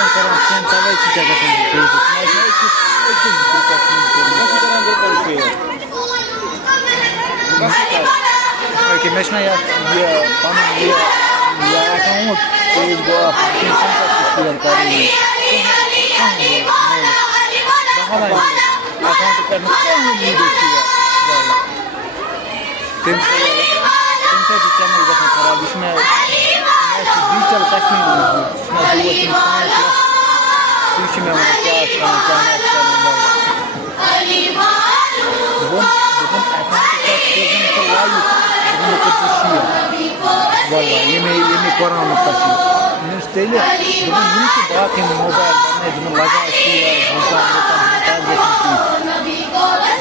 open کران کھین توے چھ جگہ پیج کہ میں یہ پن یہ اکاؤنٹ پیج گو شیئر کریں اکاؤنٹ پہ ویڈیو شیئر تم چینل گا خراب یہ ڈیجیٹل کشمیر دوست تھی میں ونان کیا یہ قرآن قسم تیل باقی موبائل لگا شیئر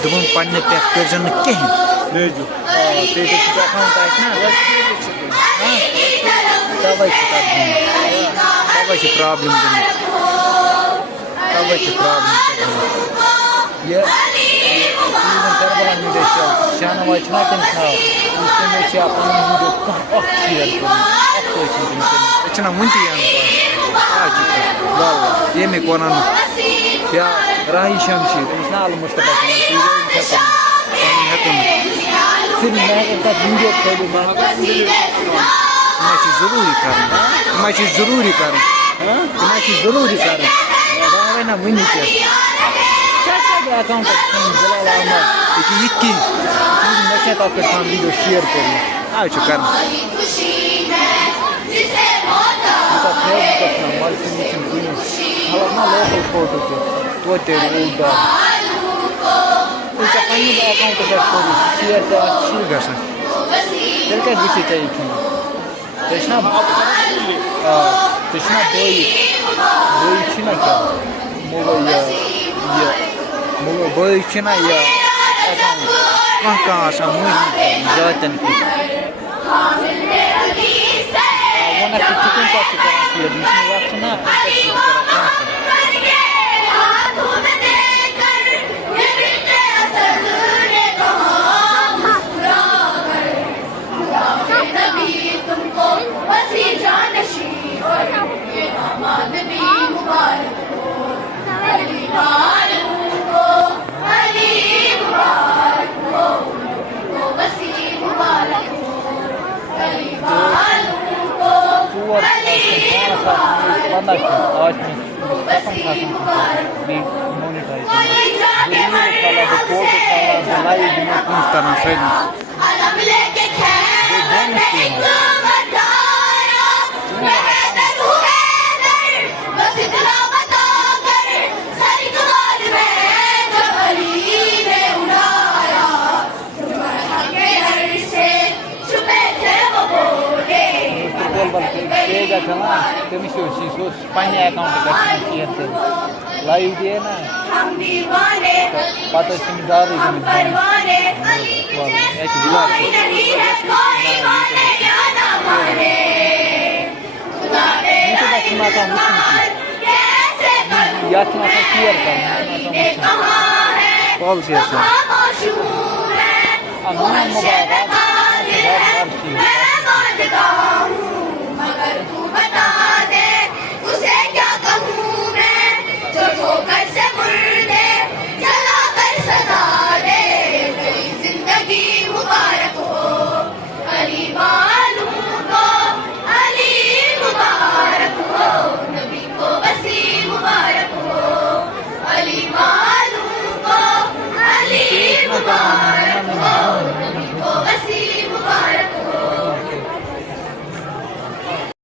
دن پنہ پہ کرزن کہین اکاؤنٹ توے پرابلم یہ کربلا میڈیا شاہنواز تم ناو تمہیں پن ویڈیو شیئر کرنا ون تہ یہ میں ونان یا راہی شمشید نا المصطفیٰ پھر میں ویڈیو کھولو ضروری کریں بہوے نا ون اکاؤنٹ جلال احمد یہ کن میں تک ویڈیو شیئر کریں کر لوکل فوٹو توتہ پنس اکاؤنٹ پہ شیئر تو گا تیل کتھ وچی ٹھیک ٹھیک بھائی یہ اکاؤنٹ ذاتن ون کم پہ شیئر وقت نا تمس پنہ اکاؤنٹ پہ شیئر کر لائیو دے نا پتہ تم دارے یت شیئر کرالسی موبائل